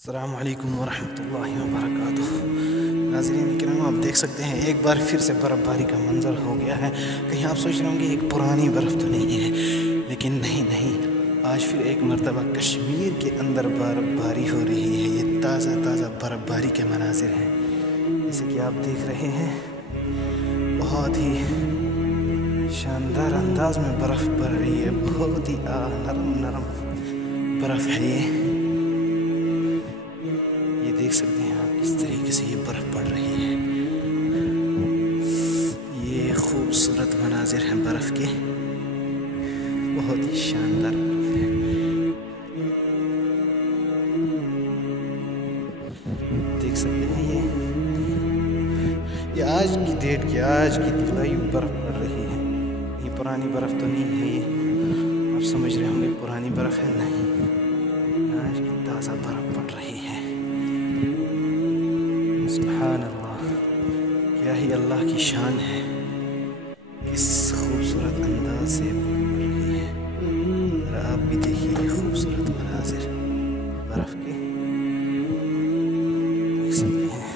अस्सलामु अलैकुम वरहमतुल्लाहि वबरकातुहू। नाज़रीन किराम, आप देख सकते हैं एक बार फिर से बर्फ़बारी का मंज़र हो गया है। कहीं आप सोच रहे होंगे एक पुरानी बर्फ़ तो नहीं है, लेकिन नहीं, आज फिर एक मरतबा कश्मीर के अंदर बर्फ़बारी हो रही है। ये ताज़ा ताज़ा बर्फ़बारी के मनाज़िर हैं, जैसे कि आप देख रहे हैं। बहुत ही शानदार अंदाज में बर्फ़ पड़ रही है। बहुत ही नरम नरम बर्फ़ है ये देख सकते हैं आप किस तरीके से ये बर्फ़ पड़ रही है। ये खूबसूरत मनाजिर हैं बर्फ़ के, बहुत ही शानदार बर्फ़ है। देख सकते हैं ये आज की डेट की आज की दिखलाई बर्फ़ पड़ रही है। ये पुरानी बर्फ़ तो नहीं है, ये आप समझ रहे होंगे पुरानी बर्फ़ है, नहीं, आज की ताज़ा बर्फ़ पड़ रही है। सुभान अल्लाह, क्या ही अल्लाह की शान है, किस खूबसूरत अंदाज से बर्फ़ पड़ रही है। और आप भी देखिए ये खूबसूरत मनाजिर बर्फ़ के, देख सकते हैं।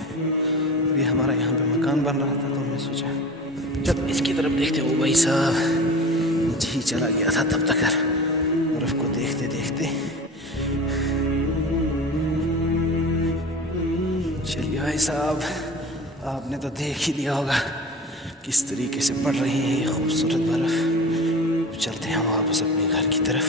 अभी हमारा यहाँ पे मकान बन रहा था, तो हमने सोचा जब इसकी तरफ देखते, वो भाई साहब जी चला गया था तब तक बर्फ़ को देखते देखते। चलिए भाई साहब, आपने तो देख ही लिया होगा किस तरीके से पड़ रही है ये खूबसूरत बर्फ़। चलते हैं वापस अपने घर की तरफ।